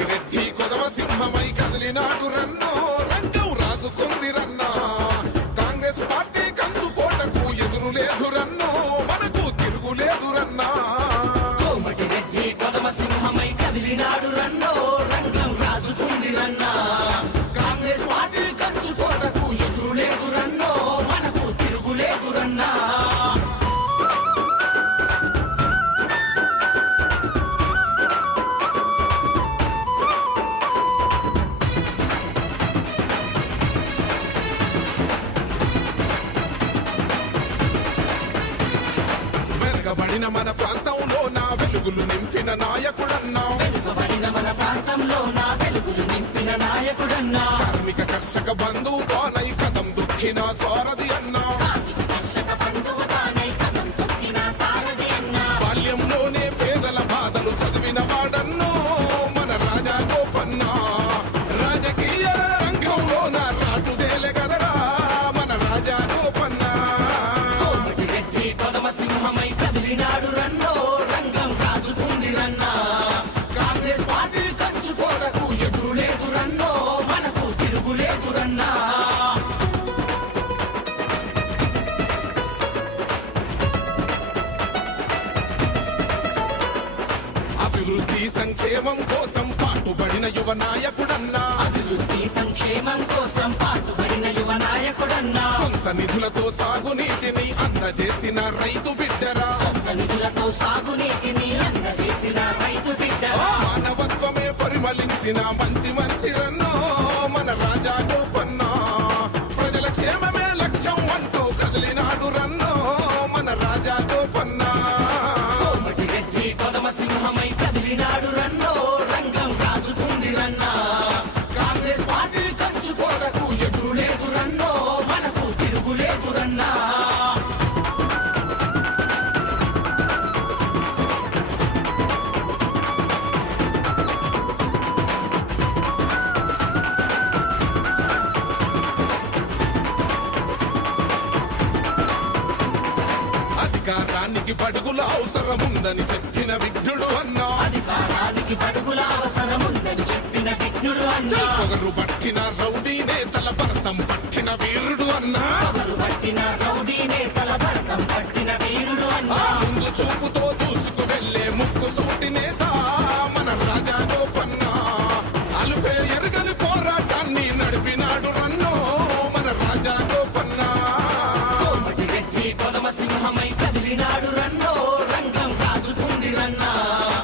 రెడ్డి కొదవ సింహమై కదిలినాడు రన్నో రంగం రాజుకుంది రన్నా కాంగ్రెస్ పార్టీ కంచుకోటకు ఎదురు లేదు రన్నో మనకు తిరుగులేదు రన్నా రెడ్డి కొదవ సింహమై కదిలినాడు రన్నో రంగం రాజుకుంది రన్నా కాంగ్రెస్ పార్టీ కంచుకోటకు ఎదురు లేదు రన్నో మనకు తిరుగులేదు రన్నా వెనుకబడిన మన ప్రాంతంలో నా వెలుగులు నింపిన నాయకుడన్నా వెనుకబడిన మన ప్రాంతంలో నా వెలుగులు నింపిన నాయకుడన్నా కార్మిక కర్షక బంధువుతోనై కదం దుఃఖిన సారథి అన్నా కర్షక బంధువు తానై కదం తొక్కిన సారథి అన్నా బాల్యంలోనే పేదల బాధలు చదివిన వాడన్నో మన రాజా గోపన్నా రాజకీయ రంగంలో నా రాటుదేలే కదరా మన రాజా గోపన్నా రెడ్డి కొదమ సింహమై కదిలినాడు రన్నో రంగం రాజుకుంది రన్నా కాంగ్రెస్ పార్టీ కంచుకోటకు ఎదురు లేదు రన్నో మనకు తిరుగులేదు రన్నా అభివృద్ధి సంక్షేమం కోసం పాటుపడిన యువ నాయకుడన్నా అభివృద్ధి సంక్షేమం కోసం పాటుపడిన యువ నాయకుడన్నా సొంత నిధులతో సాగునీటిని అందజేసిన రైతు బిడ్డరా సొంత నిధులతో సాగునీటిని అందజేసిన రైతు బిడ్డరా మానవత్వమే పరిమళించిన మంచి మనిషి రన్నో మన రాజా గోపన్నా ప్రజల క్షేమమే లక్ష్యం అంటూ కదిలినాడు రన్నో మన రాజా గోపన్నా రెడ్డి కొదమ సింహమై కదిలినాడు రన్నో రంగం రాజుకుంది రన్నా కాంగ్రెస్ పార్టీ కంచుకోటకు ఎదురు లేదు రన్నో మనకు తిరుగులేదు రన్నా అధికారానికి బడుగుల అవసరముందని చెప్పిన విఘ్నుడు అన్నా అధికారానికి బడుగుల అవసరముందని చెప్పిన విఘ్నుడు అన్నా పొగరు పట్టిన రౌడీ నేతల భరతం పట్టిన వీరుడు అన్నా పొగరు పట్టిన రౌడీ నేతల భరతం పట్టిన వీరుడు అన్నా ముందు చూపుతో దూసుకు